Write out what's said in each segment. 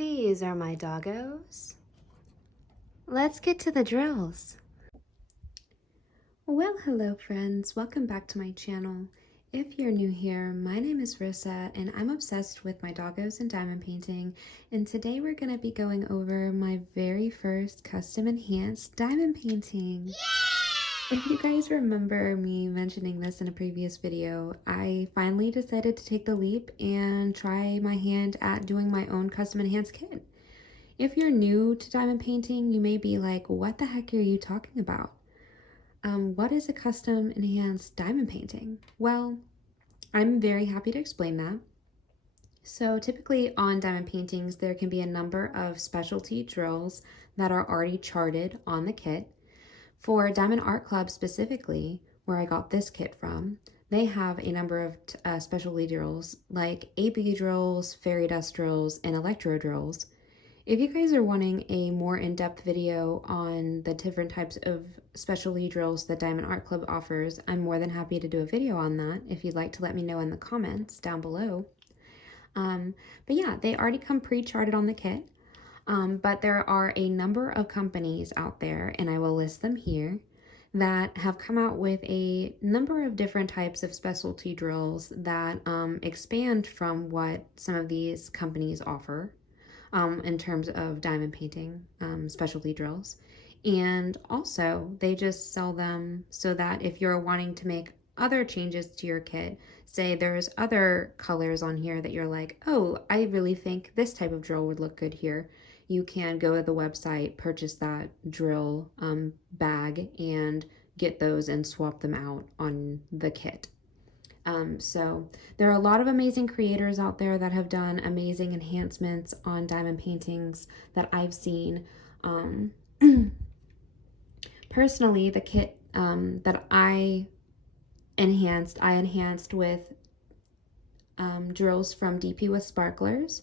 These are my doggos. Let's get to the drills. Well, hello friends, welcome back to my channel. If you're new here, my name is Rissa and I'm obsessed with my doggos and diamond painting, and today we're going to be going over my very first custom enhanced diamond painting. Yay! If you guys remember me mentioning this in a previous video, I finally decided to take the leap and try my hand at doing my own custom enhanced kit. If you're new to diamond painting, you may be like, what the heck are you talking about? What is a custom enhanced diamond painting? Well, I'm very happy to explain that. So typically on diamond paintings, there can be a number of specialty drills that are already charted on the kit. For Diamond Art Club specifically, where I got this kit from, they have a number of specialty drills like AB drills, fairy dust drills, and electro drills. If you guys are wanting a more in-depth video on the different types of specialty drills that Diamond Art Club offers, I'm more than happy to do a video on that if you'd like to let me know in the comments down below. But yeah, they already come pre-charted on the kit. But there are a number of companies out there, and I will list them here, that have come out with a number of different types of specialty drills that expand from what some of these companies offer in terms of diamond painting specialty drills. And also, they just sell them so that if you're wanting to make other changes to your kit, say there's other colors on here that you're like, oh, I really think this type of drill would look good here, you can go to the website, purchase that drill bag, and get those and swap them out on the kit. So there are a lot of amazing creators out there that have done amazing enhancements on diamond paintings that I've seen. Personally, the kit that I enhanced with drills from DP with Sparklers.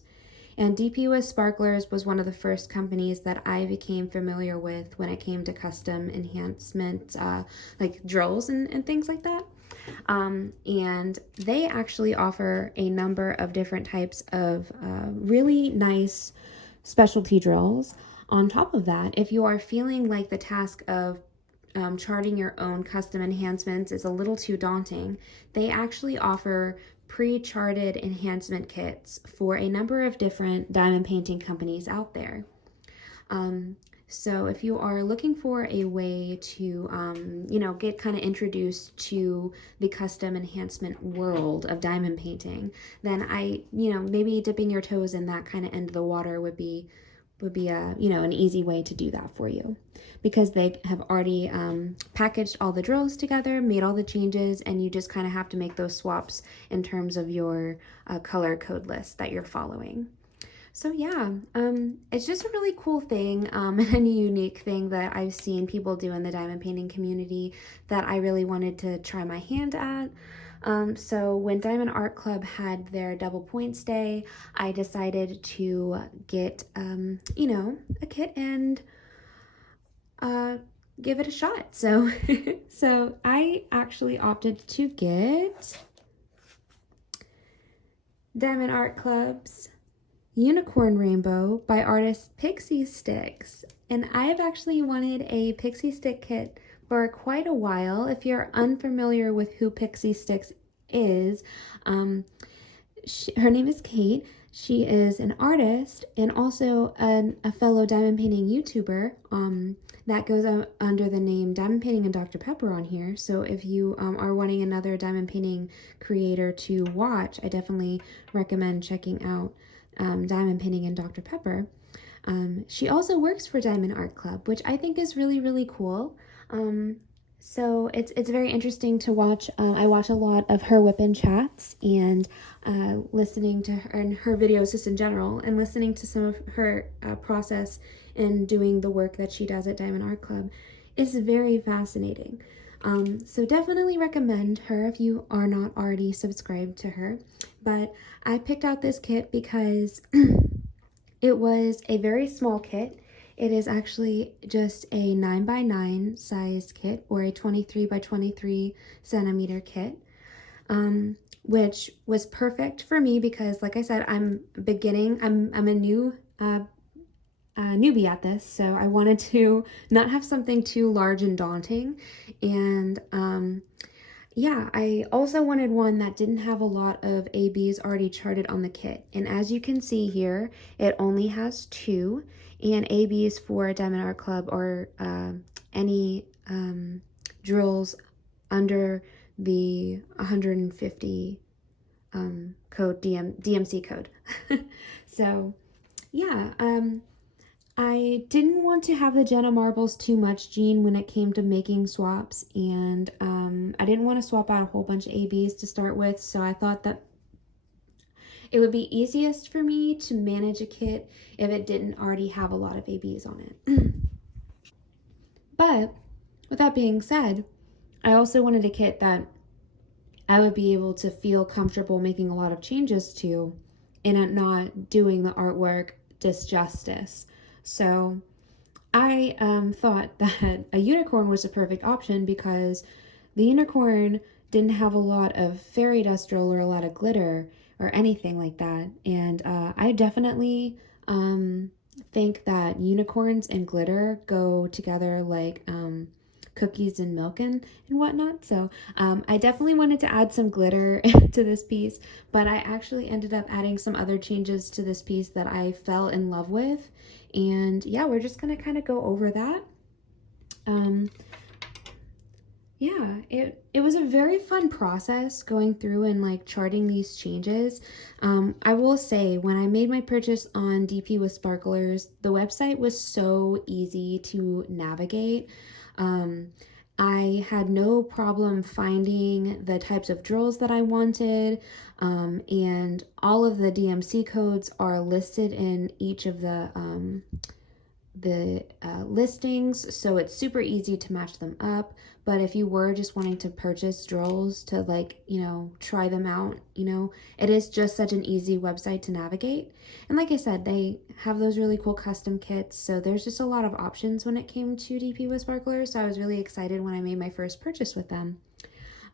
And DP with Sparklers was one of the first companies that I became familiar with when it came to custom enhancements, like drills and things like that. And they actually offer a number of different types of really nice specialty drills. On top of that, if you are feeling like the task of charting your own custom enhancements is a little too daunting, they actually offer pre-charted enhancement kits for a number of different diamond painting companies out there. So if you are looking for a way to, get kind of introduced to the custom enhancement world of diamond painting, then maybe dipping your toes in that kind of end of the water would be an easy way to do that for you, because they have already packaged all the drills together, made all the changes, and you just kind of have to make those swaps in terms of your color code list that you're following. So yeah, it's just a really cool thing and a unique thing that I've seen people do in the diamond painting community that I really wanted to try my hand at. So when Diamond Art Club had their double points day, I decided to get, a kit and give it a shot. So, so I actually opted to get Diamond Art Club's Unicorn Rainbow by artist Pixiestyx. And I've actually wanted a Pixiestyx kit for quite a while. If you're unfamiliar with who Pixiestyx is, her name is Kate. She is an artist and also a fellow diamond painting YouTuber that goes under the name Diamond Painting and Dr. Pepper on here. So if you are wanting another diamond painting creator to watch, I definitely recommend checking out Diamond Painting and Dr. Pepper. She also works for Diamond Art Club, which I think is really, really cool. So it's very interesting to watch. I watch a lot of her whip-in chats and listening to her and her videos just in general, and listening to some of her process in doing the work that she does at Diamond Art Club is very fascinating. So definitely recommend her if you are not already subscribed to her. But I picked out this kit because it was a very small kit. It is actually just a 9x9 size kit, or a 23x23 centimeter kit, which was perfect for me because, like I said, I'm a new a newbie at this, so I wanted to not have something too large and daunting. And yeah, I also wanted one that didn't have a lot of ABs already charted on the kit. And as you can see here, it only has 2, and ABs for Diamond Art Club or any drills under the 150 code, DMC code. So yeah, I didn't want to have the Jenna marbles too much, Jean, when it came to making swaps, and I didn't want to swap out a whole bunch of ABs to start with, so I thought that it would be easiest for me to manage a kit if it didn't already have a lot of ABs on it. But with that being said, I also wanted a kit that I would be able to feel comfortable making a lot of changes to and not doing the artwork disjustice. So I thought that a unicorn was a perfect option because the unicorn didn't have a lot of fairy dust drill or a lot of glitter or anything like that. And I definitely think that unicorns and glitter go together like cookies and milk and whatnot. So I definitely wanted to add some glitter to this piece, but I actually ended up adding some other changes to this piece that I fell in love with. And yeah, we're just gonna kind of go over that. Yeah, it was a very fun process going through and like charting these changes. I will say when I made my purchase on DP with Sparklers, the website was so easy to navigate. I had no problem finding the types of drills that I wanted, and all of the DMC codes are listed in each of the listings, so it's super easy to match them up. But if you were just wanting to purchase drills to like, try them out, it is just such an easy website to navigate. And like I said, they have those really cool custom kits, so there's just a lot of options when it came to DP with Sparklers. So I was really excited when I made my first purchase with them.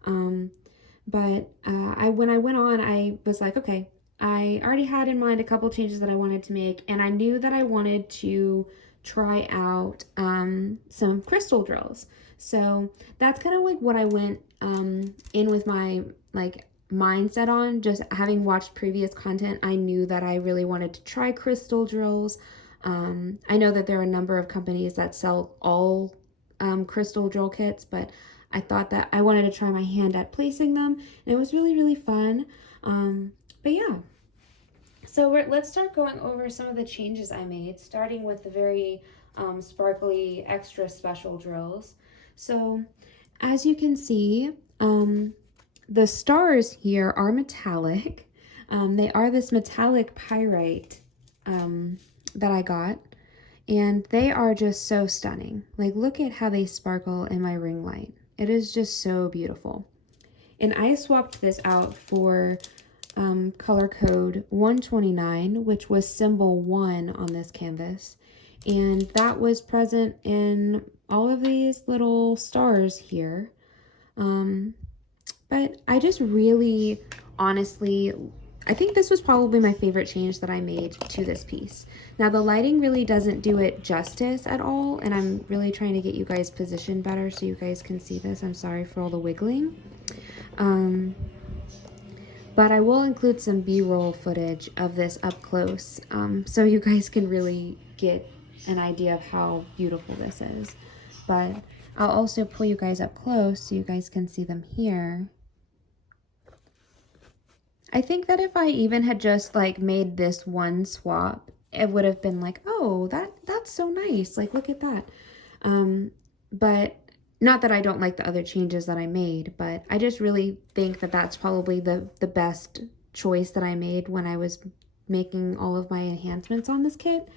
But when I went on, I was like, okay, I already had in mind a couple changes that I wanted to make, and I knew that I wanted to try out some crystal drills. So that's kind of like what I went in with my like mindset on. Just having watched previous content, I knew that I really wanted to try crystal drills. I know that there are a number of companies that sell all crystal drill kits, but I thought that I wanted to try my hand at placing them, and it was really, really fun. But yeah, so let's start going over some of the changes I made, starting with the very sparkly extra special drills. So as you can see, the stars here are metallic. They are this metallic pyrite that I got, and they are just so stunning. Like, look at how they sparkle in my ring light. It is just so beautiful. And I swapped this out for color code 129, which was symbol 1 on this canvas. And that was present in all of these little stars here. But I just really, honestly, I think this was probably my favorite change that I made to this piece. Now the lighting really doesn't do it justice at all, and I'm really trying to get you guys positioned better so you guys can see this. I'm sorry for all the wiggling. But I will include some B-roll footage of this up close, so you guys can really get an idea of how beautiful this is. But I'll also pull you guys up close so you guys can see them here. I think that if I even had just like made this one swap, it would have been like, oh, that's so nice. Like, look at that. But not that I don't like the other changes that I made, but I just really think that that's probably the best choice that I made when I was making all of my enhancements on this kit.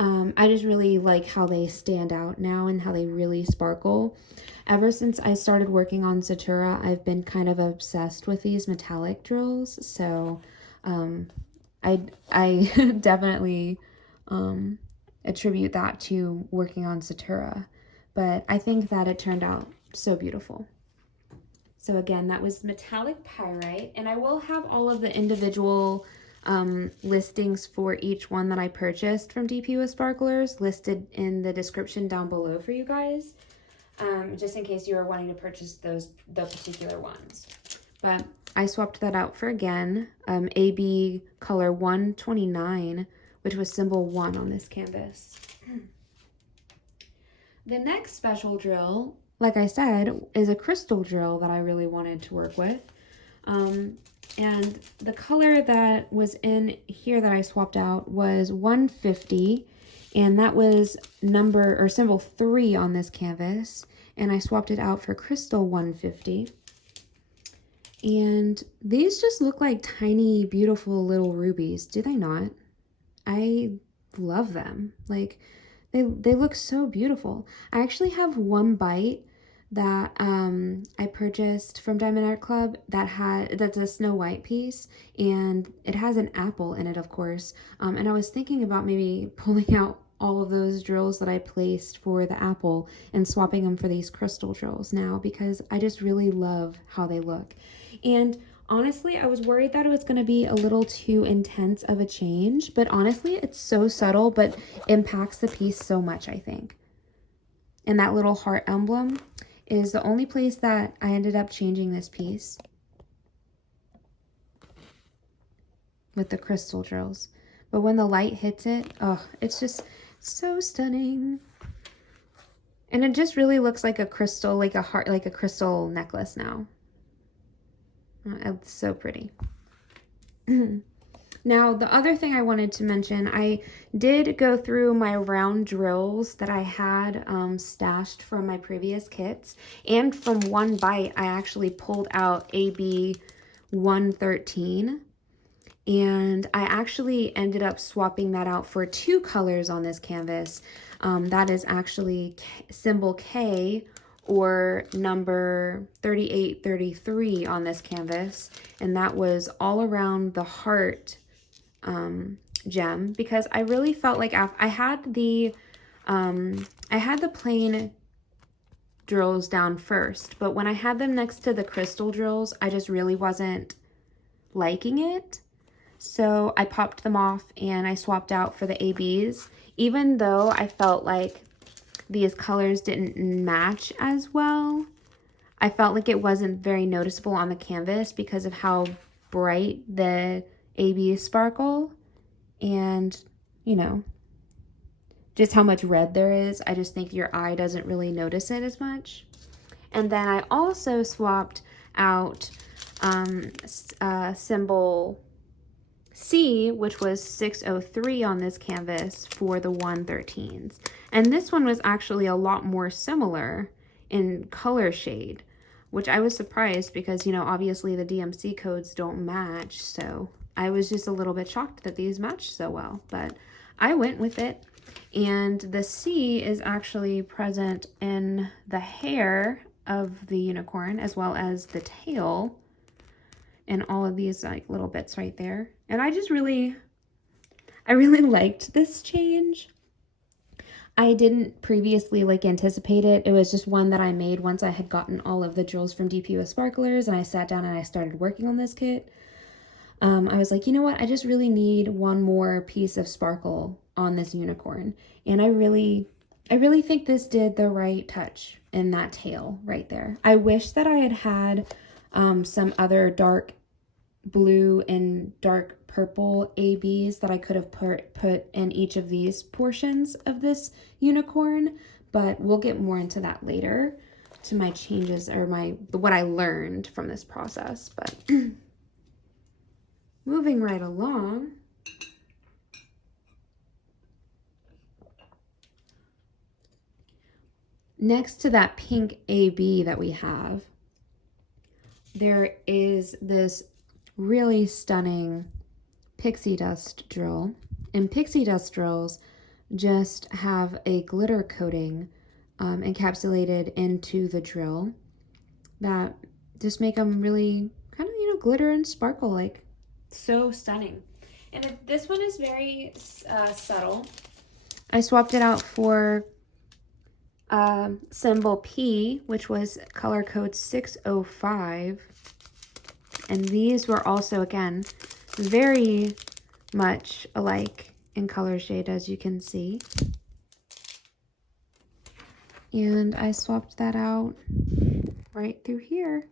I just really like how they stand out now and how they really sparkle. Ever since I started working on Satura, I've been kind of obsessed with these metallic drills. So I definitely attribute that to working on Satura. But I think that it turned out so beautiful. So again, that was metallic pyrite. And I will have all of the individual listings for each one that I purchased from DP with Sparklers listed in the description down below for you guys, just in case you were wanting to purchase the particular ones. But I swapped that out for, again, AB color 129, which was symbol 1 on this canvas. The next special drill, like I said, is a crystal drill that I really wanted to work with. And the color that was in here that I swapped out was 150, and that was number or symbol 3 on this canvas, and I swapped it out for crystal 150. And these just look like tiny, beautiful little rubies, do they not? I love them. Like, they look so beautiful. I actually have one bite that I purchased from Diamond Art Club that's a Snow White piece, and it has an apple in it, of course. And I was thinking about maybe pulling out all of those drills that I placed for the apple and swapping them for these crystal drills now, because I just really love how they look. And honestly, I was worried that it was going to be a little too intense of a change, but honestly, it's so subtle, but impacts the piece so much, I think. And that little heart emblem is the only place that I ended up changing this piece with the crystal drills. But when the light hits it, oh, it's just so stunning. And it just really looks like a crystal, like a heart, like a crystal necklace now. It's so pretty. Now, the other thing I wanted to mention, I did go through my round drills that I had stashed from my previous kits. And from one bite, I actually pulled out AB 113. And I actually ended up swapping that out for 2 colors on this canvas. That is actually symbol K, or number 3833 on this canvas, and that was all around the heart gem, because I really felt like I had the plain drills down first, but when I had them next to the crystal drills, I just really wasn't liking it. So I popped them off and I swapped out for the ABs, even though I felt like these colors didn't match as well. I felt like it wasn't very noticeable on the canvas because of how bright the ABs sparkle, and, you know, just how much red there is. I just think your eye doesn't really notice it as much. And then I also swapped out symbol C, which was 603 on this canvas, for the 113s. And this one was actually a lot more similar in color shade, which I was surprised because, you know, obviously the DMC codes don't match. So I was just a little bit shocked that these matched so well, but I went with it. And the C is actually present in the hair of the unicorn, as well as the tail, and all of these like little bits right there. And I really liked this change. I didn't previously like anticipate it. It was just one that I made once I had gotten all of the drills from DP with Sparklers, and I sat down and I started working on this kit. I was like, you know what? I just really need one more piece of sparkle on this unicorn. And I really think this did the right touch in that tail right there. I wish that I had some other dark blue and dark purple ABs that I could have put in each of these portions of this unicorn, but we'll get more into that later, to my changes or what I learned from this process. But moving right along, next to that pink AB that we have, there is this really stunning pixie dust drill. And pixie dust drills just have a glitter coating encapsulated into the drill that just make them really kind of, you know, glitter and sparkle, like so stunning. And this one is very subtle. I swapped it out for symbol P, which was color code 605. And these were also, again, very much alike in color shade, as you can see. And I swapped that out right through here.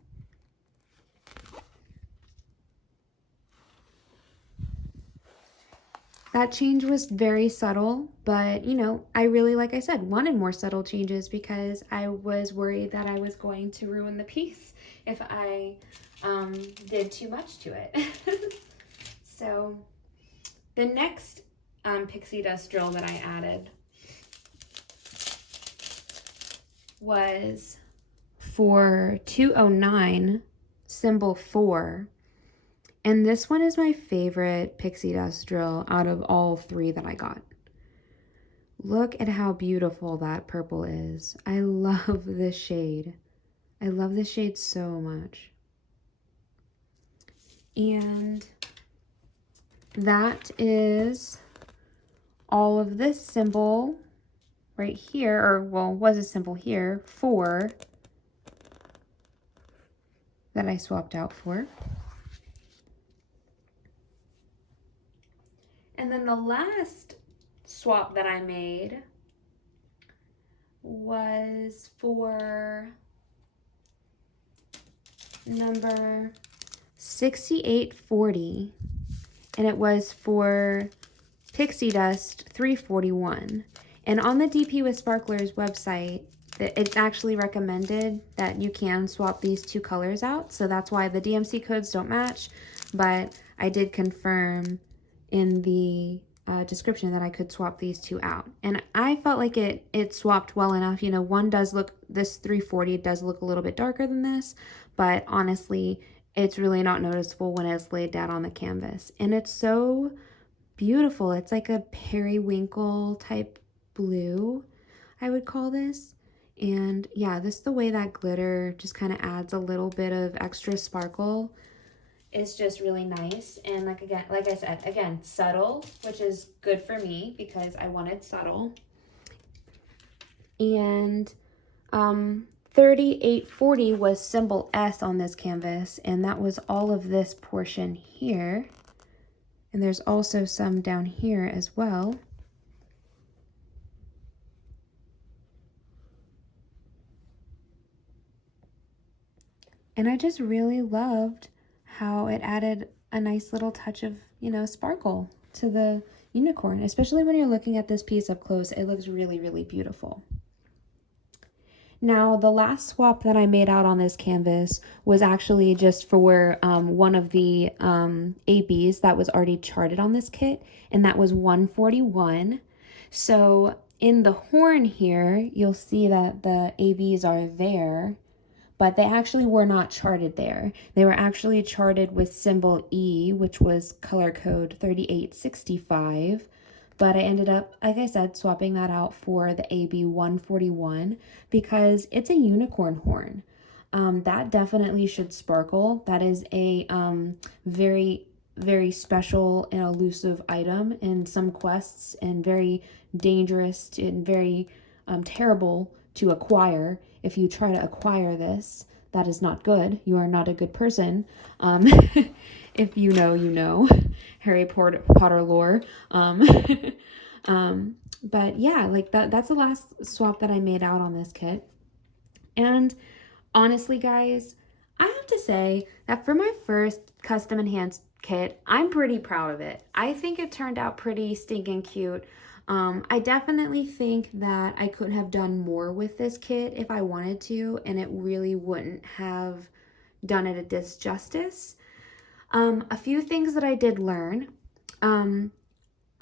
That change was very subtle, but you know, I really, like I said, wanted more subtle changes because I was worried that I was going to ruin the piece if I did too much to it. So the next pixie dust drill that I added was for 209 symbol 4. And this one is my favorite pixie dust drill out of all 3 that I got. Look at how beautiful that purple is. I love this shade. I love this shade so much. And that is all of this symbol right here, or well, was a symbol here, 4 that I swapped out for. And then the last swap that I made was for number 6840, and it was for Pixie Dust 341. And on the DP with Sparklers website, it's actually recommended that you can swap these 2 colors out, so that's why the DMC codes don't match, but I did confirm in the description that I could swap these 2 out. And I felt like it swapped well enough. You know, one does look, this 340 does look a little bit darker than this, but honestly, it's really not noticeable when it's laid down on the canvas. And it's so beautiful. It's like a periwinkle type blue, I would call this. And yeah, this, the way that glitter just kind of adds a little bit of extra sparkle is just really nice. And like I said, again, subtle, which is good for me because I wanted subtle. And 3840 was symbol S on this canvas, and that was all of this portion here. And there's also some down here as well. And I just really loved how it added a nice little touch of, you know, sparkle to the unicorn, especially when you're looking at this piece up close. It looks really, really beautiful. Now, the last swap that I made out on this canvas was actually just for one of the ABs that was already charted on this kit, and that was 141. So in the horn here, you'll see that the ABs are there, but they actually were not charted there. They were actually charted with symbol E, which was color code 3865. But I ended up, like I said, swapping that out for the AB 141 because it's a unicorn horn. That definitely should sparkle. That is a very, very special and elusive item in some quests, and very dangerous and very terrible to acquire. If you try to acquire this, that is not good. You are not a good person. If you know, you know. Harry Potter lore. But yeah, like that's the last swap that I made out on this kit. And honestly, guys, I have to say that for my first custom enhanced kit, I'm pretty proud of it. I think it turned out pretty stinking cute. I definitely think that I could have done more with this kit if I wanted to, and it really wouldn't have done it a disjustice. A few things that I did learn. I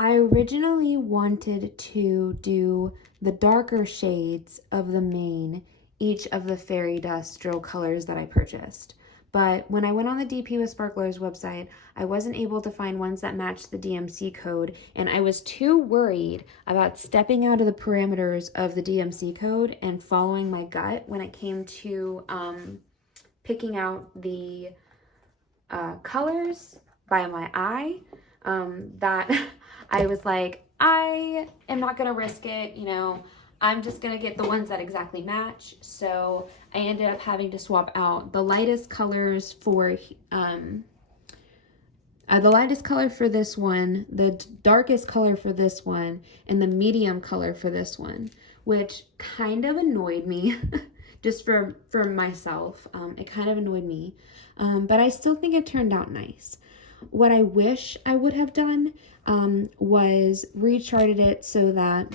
originally wanted to do the darker shades of the main, each of the fairy dust drill colors that I purchased. But when I went on the DP with Sparklers website, I wasn't able to find ones that matched the DMC code, and I was too worried about stepping out of the parameters of the DMC code and following my gut when it came to picking out the colors by my eye, that I was like, I am not going to risk it, you know, I'm just going to get the ones that exactly match. So I ended up having to swap out the lightest colors for the lightest color for this one, the darkest color for this one, and the medium color for this one, which kind of annoyed me. Just for myself, it kind of annoyed me, but I still think it turned out nice. What I wish I would have done was recharted it so that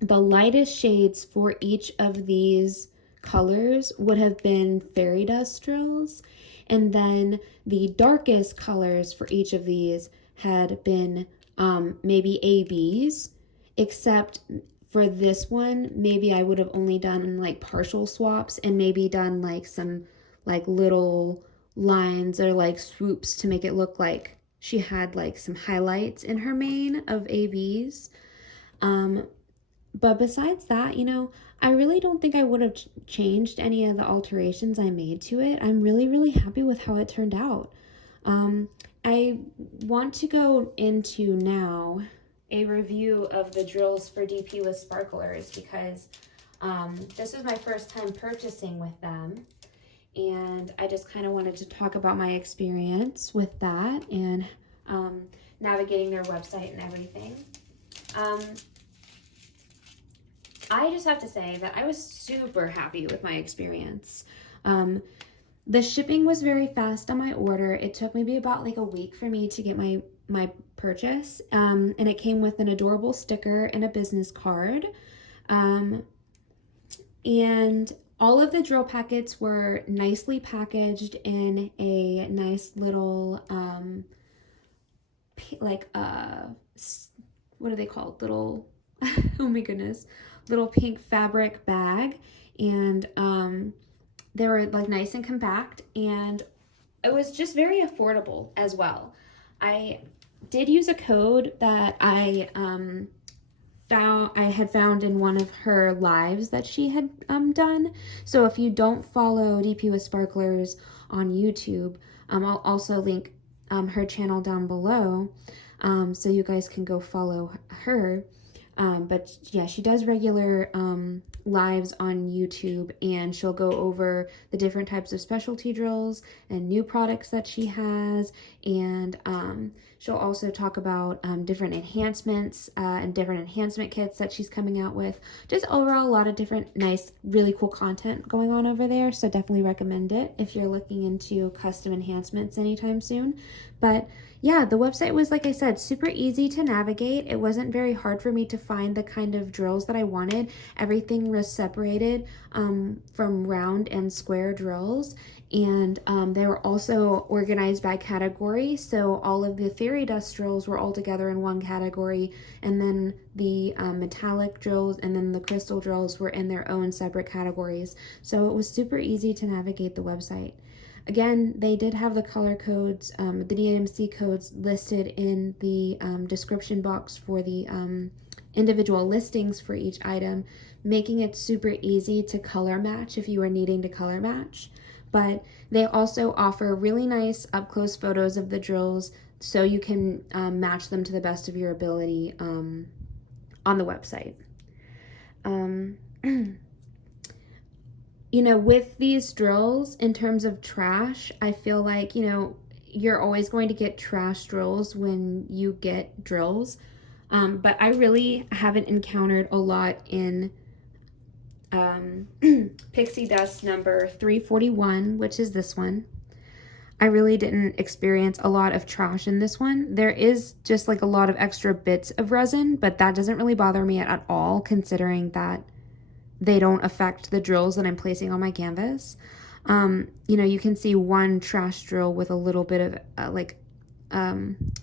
the lightest shades for each of these colors would have been fairy dust drills, and then the darkest colors for each of these had been maybe ABs, except for this one, maybe I would have only done like partial swaps and maybe done like some like little lines or like swoops to make it look like she had like some highlights in her mane of ABs. But besides that, I really don't think I would have changed any of the alterations I made to it. I'm really, really happy with how it turned out. I want to go into now a review of the drills for DP with sparklers because this was my first time purchasing with them. And I just kind of wanted to talk about my experience with that and navigating their website and everything. I just have to say that I was super happy with my experience. The shipping was very fast on my order. It took maybe about like a week for me to get my purchase, and it came with an adorable sticker and a business card. And all of the drill packets were nicely packaged in a nice little what are they called? Little oh my goodness, little pink fabric bag, and they were like nice and compact, and it was just very affordable as well. I did use a code that I had found in one of her lives that she had done. So if you don't follow DP with Sparklers on YouTube, I'll also link her channel down below, so you guys can go follow her. But yeah, she does regular lives on YouTube, and she'll go over the different types of specialty drills and new products that she has, and she'll also talk about different enhancements and different enhancement kits that she's coming out with. Just overall a lot of different nice, really cool content going on over there, so definitely recommend it if you're looking into custom enhancements anytime soon. But yeah, the website was, like I said, super easy to navigate. It wasn't very hard for me to find the kind of drills that I wanted. Everything was separated from round and square drills, and they were also organized by category. So all of the fairy dust drills were all together in one category, and then the metallic drills and then the crystal drills were in their own separate categories. So it was super easy to navigate the website. Again, they did have the color codes, the DMC codes listed in the description box for the individual listings for each item, making it super easy to color match if you are needing to color match. But they also offer really nice up-close photos of the drills so you can match them to the best of your ability on the website. With these drills, in terms of trash, I feel like, you're always going to get trash drills when you get drills. But I really haven't encountered a lot in Pixiestyx number 341, which is this one. I really didn't experience a lot of trash in this one. There is just like a lot of extra bits of resin, but that doesn't really bother me at all, considering that they don't affect the drills that I'm placing on my canvas. You can see one trash drill with a little bit of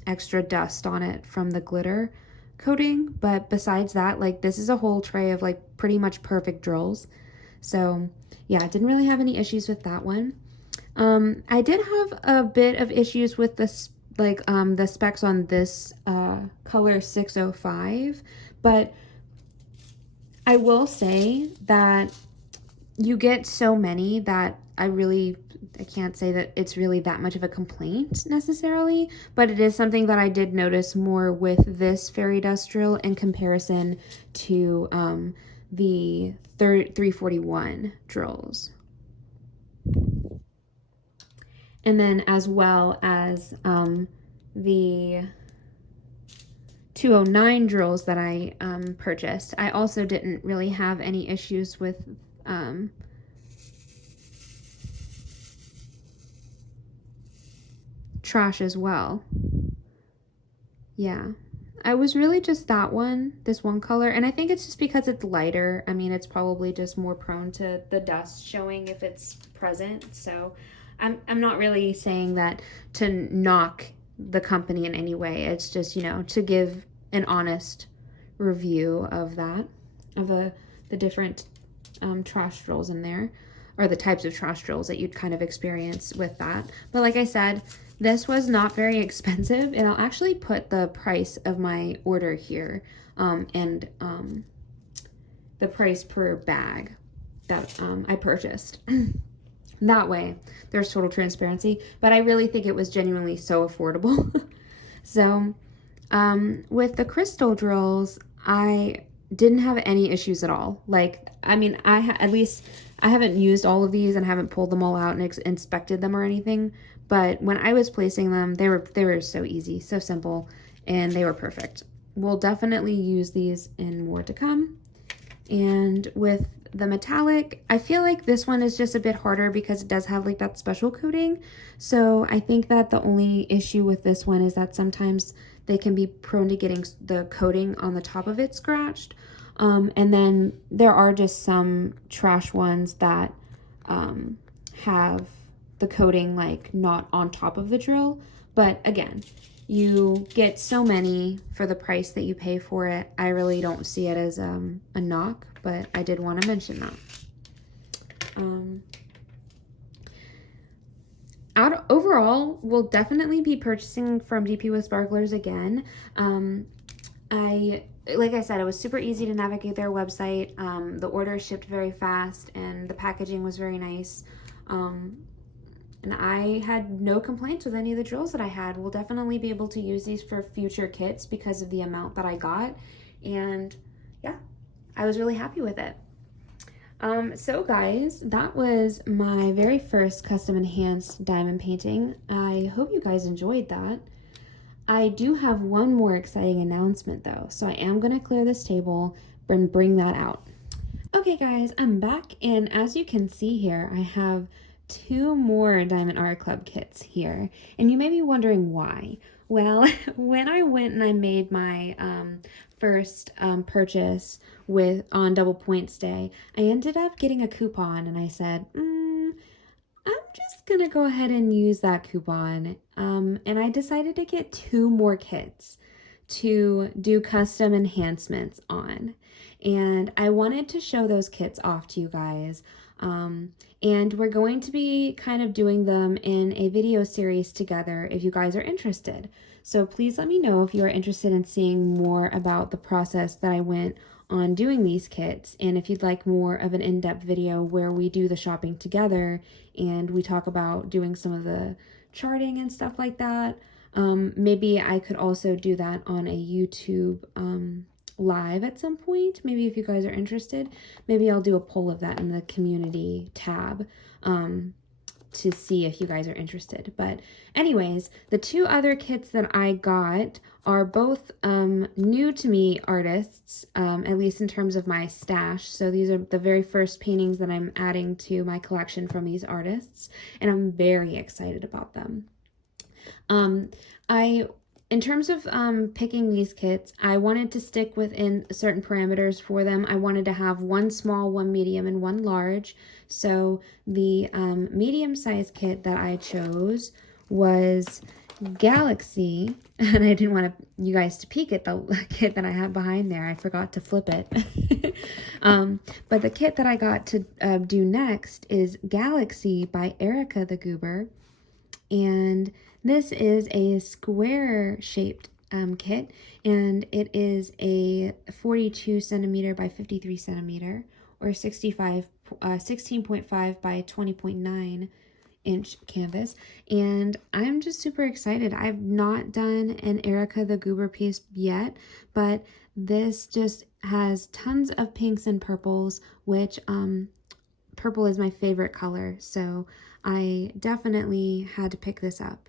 extra dust on it from the glitter coating, but besides that, like, this is a whole tray of like pretty much perfect drills. So yeah, I didn't really have any issues with that one. I did have a bit of issues with this, like the specs on this color 605, but I will say that you get so many that I can't say that it's really that much of a complaint necessarily, but it is something that I did notice more with this fairy dust drill in comparison to the 341 drills. And then as well as the 209 drills that I purchased. I also didn't really have any issues with trash as well. Yeah. I was really just that one, this one color, and I think it's just because it's lighter. I mean, it's probably just more prone to the dust showing if it's present. So I'm not really saying that to knock the company in any way. It's just, you know, to give an honest review of that, of the different trash drills in there, or the types of trash drills that you'd kind of experience with that. But like I said, this was not very expensive, and I'll actually put the price of my order here, and the price per bag that I purchased. That way, there's total transparency, but I really think it was genuinely so affordable. So, with the crystal drills, I didn't have any issues at all. Like, I mean, at least I haven't used all of these and haven't pulled them all out and inspected them or anything. But when I was placing them, they were so easy, so simple, and they were perfect. We'll definitely use these in more to come. And with the metallic, I feel like this one is just a bit harder because it does have like that special coating. So I think that the only issue with this one is that sometimes they can be prone to getting the coating on the top of it scratched. And then there are just some trash ones that have the coating like not on top of the drill. But again, you get so many for the price that you pay for it. I really don't see it as a knock, but I did want to mention that. Overall, we'll definitely be purchasing from DP with Sparklers again. Like I said, it was super easy to navigate their website. The order shipped very fast, and the packaging was very nice. And I had no complaints with any of the drills that I had. We'll definitely be able to use these for future kits because of the amount that I got. And yeah, I was really happy with it. So guys, that was my very first custom enhanced diamond painting. I hope you guys enjoyed that. I do have one more exciting announcement though, so I am going to clear this table and bring that out. Okay guys, I'm back, and as you can see here, I have 2 more Diamond Art Club kits here, and you may be wondering why. Well, when I went and I made my first purchase on Double Points Day, I ended up getting a coupon, and I said, I'm just gonna go ahead and use that coupon, and I decided to get 2 more kits to do custom enhancements on, and I wanted to show those kits off to you guys. And we're going to be kind of doing them in a video series together if you guys are interested. So please let me know if you are interested in seeing more about the process that I went on doing these kits, and if you'd like more of an in-depth video where we do the shopping together and we talk about doing some of the charting and stuff like that. Maybe I could also do that on a YouTube live at some point. Maybe if you guys are interested, maybe I'll do a poll of that in the community tab to see if you guys are interested. But anyways, the 2 other kits that I got are both new to me artists, at least in terms of my stash. So these are the very first paintings that I'm adding to my collection from these artists, and I'm very excited about them. In terms of picking these kits, I wanted to stick within certain parameters for them. I wanted to have 1 small, 1 medium, and 1 large. So the medium-sized kit that I chose was Galaxy, and I didn't want you guys to peek at the kit that I have behind there. I forgot to flip it. But the kit that I got to do next is Galaxy by Erica the Goober, and this is a square shaped kit, and it is a 42 centimeter by 53 centimeter, or 16.5 by 20.9 inch canvas, and I'm just super excited. I've not done an Erica the Goober piece yet, but this just has tons of pinks and purples, which purple is my favorite color, so I definitely had to pick this up.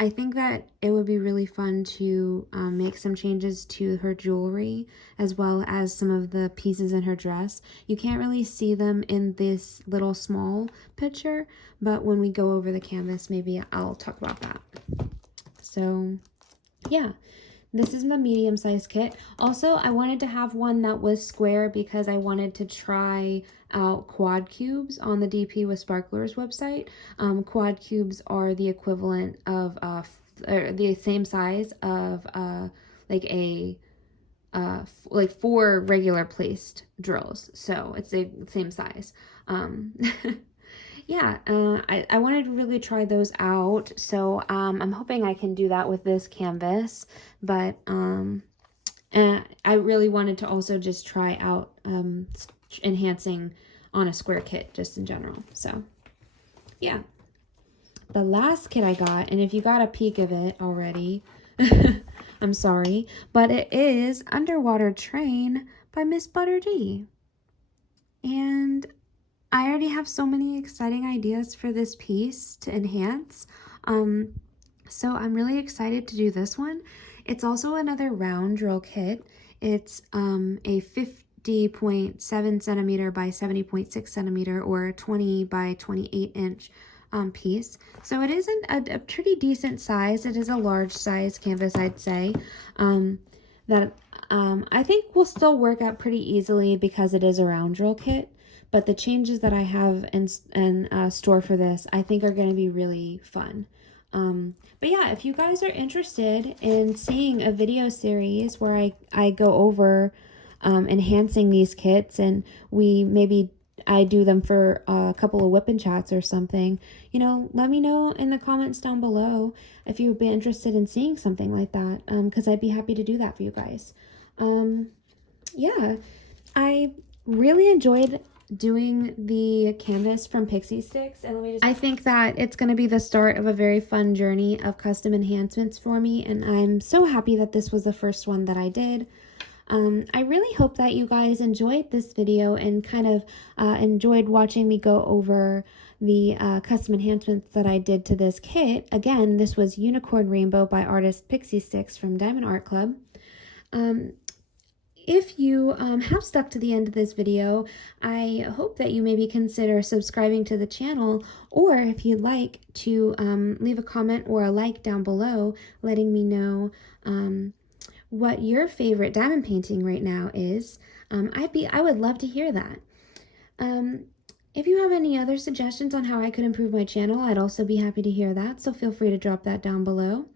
I think that it would be really fun to make some changes to her jewelry as well as some of the pieces in her dress. You can't really see them in this little small picture, but when we go over the canvas, maybe I'll talk about that. So yeah, this is my medium size kit. Also, I wanted to have one that was square because I wanted to try out quad cubes on the DP with Sparklers website. Quad cubes are the equivalent of the same size of like 4 regular placed drills. So it's the same size. Yeah, I wanted to really try those out, so I'm hoping I can do that with this canvas, but and I really wanted to also just try out enhancing on a square kit just in general. So yeah, the last kit I got, and if you got a peek of it already, I'm sorry, but it is Underwater Train by Miss Butter D. And I already have so many exciting ideas for this piece to enhance. So I'm really excited to do this one. It's also another round drill kit. It's a 50.7 centimeter by 70.6 centimeter or 20 by 28 inch piece. So it isn't a pretty decent size. It is a large size canvas, I'd say. That I think will still work out pretty easily because it is a round drill kit. But the changes that I have in store for this, I think are going to be really fun. But yeah, if you guys are interested in seeing a video series where I go over enhancing these kits, and I do them for a couple of whip and chats or something, you know, let me know in the comments down below if you would be interested in seeing something like that, because I'd be happy to do that for you guys. Yeah, I really enjoyed doing the canvas from Pixiestyx, and I think that it's going to be the start of a very fun journey of custom enhancements for me, and I'm so happy that this was the first one that I did. I really hope that you guys enjoyed this video and kind of enjoyed watching me go over the custom enhancements that I did to this kit. Again, this was Unicorn Rainbow by artist Pixiestyx from Diamond Art Club. If you have stuck to the end of this video, I hope that you maybe consider subscribing to the channel, or if you'd like to leave a comment or a like down below letting me know what your favorite diamond painting right now is. I would love to hear that. If you have any other suggestions on how I could improve my channel, I'd also be happy to hear that, so feel free to drop that down below.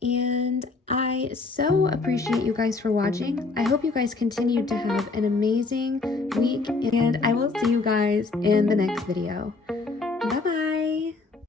And I so appreciate you guys for watching. I hope you guys continue to have an amazing week, and I will see you guys in the next video.